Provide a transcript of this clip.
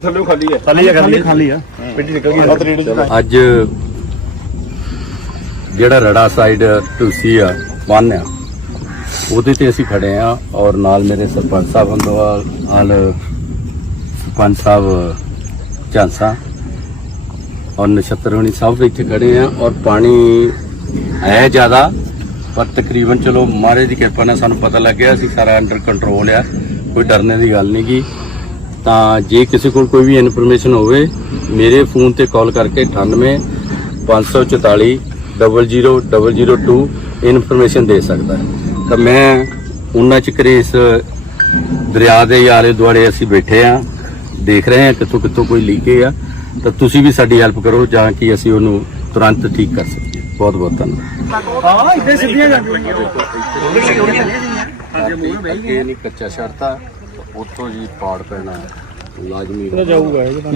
ਥੱਲੇ ਖਾਲੀ ਹੈ। ਖਾਲੀ ਆ। ਖਾਲੀ ਖਾਲੀ ਆ। ਮਿੱਟੀ ਨਿਕਲ ਗਈ। ਅੱਜ ਜਿਹੜਾ ਰੜਾ ਸਾਈਡ ਤੁਲਸੀ ਆ ਬੰਨ ਆ ਉਹਦੇ ਤੇ ਅਸੀਂ ਖੜੇ ਆ ਔਰ ਨਾਲ ਮੇਰੇ ਸਰਪੰਚ ਸਾਹਿਬ ਹੰਦੋਵਾਲ ਨਾਲ ਸਰਪੰਚ ਸਾਹਿਬ ਝਾਂਸਾ ਔਰ ਨਛੱਤਰਵਣੀ ਸਾਹਿਬ ਵੀ ਇੱਥੇ ਖੜੇ ਆ ਔਰ ਪਾਣੀ ਹੈ ਜ਼ਿਆਦਾ ਪਰ ਤਕਰੀਬਨ ਚਲੋ ਮਹਾਰਾਜ ਦੀ ਕਿਰਪਾ ਨਾਲ ਸਾਨੂੰ ਪਤਾ ਲੱਗਿਆ ਅਸੀਂ ਸਾਰਾ ਅੰਡਰ ਕੰਟਰੋਲ ਆ ਕੋਈ ਡਰਨੇ ਦੀ ਗੱਲ ਨਹੀਂ ਗੀ। ਤਾਂ ਜੇ ਕਿਸੇ ਕੋਲ ਕੋਈ ਵੀ ਇਨਫੋਰਮੇਸ਼ਨ ਹੋਵੇ ਮੇਰੇ ਫੋਨ ਤੇ ਕਾਲ ਕਰਕੇ 98 544 00002 ਇਨਫੋਰਮੇਸ਼ਨ ਦੇ ਸਕਦਾ ਹੈ। ਤਾਂ ਮੈਂ ਉਹਨਾਂ ਚ ਇਸ ਦਰਿਆ ਦੇ ਆਲੇ ਦੁਆਲੇ ਅਸੀਂ ਬੈਠੇ ਆ ਦੇਖ ਰਹੇ ਹਾਂ ਕਿੱਥੋਂ ਕਿੱਥੋਂ ਕੋਈ ਲੀਕੇ ਆ ਤਾਂ ਤੁਸੀਂ ਵੀ ਸਾਡੀ ਹੈਲਪ ਕਰੋ ਜਾਂ ਕਿ ਅਸੀਂ ਉਹਨੂੰ ਤੁਰੰਤ ਠੀਕ ਕਰ ਸਕੀਏ। ਬਹੁਤ ਬਹੁਤ ਧੰਨਵਾਦ। ਹਾਂ ਇੱਥੇ ਸਿੱਧੀਆਂ ਜਾਂਦੀਆਂ। ਇਹ ਨਹੀਂ ਕੱਚਾ ਛੱਡਤਾ। ਉੱਥੋਂ ਜੀ ਪਾੜ ਪੈਣਾ। ਲਾਜ਼ਮੀ ਜਾਊਗਾ ਇਹ ਤਾਂ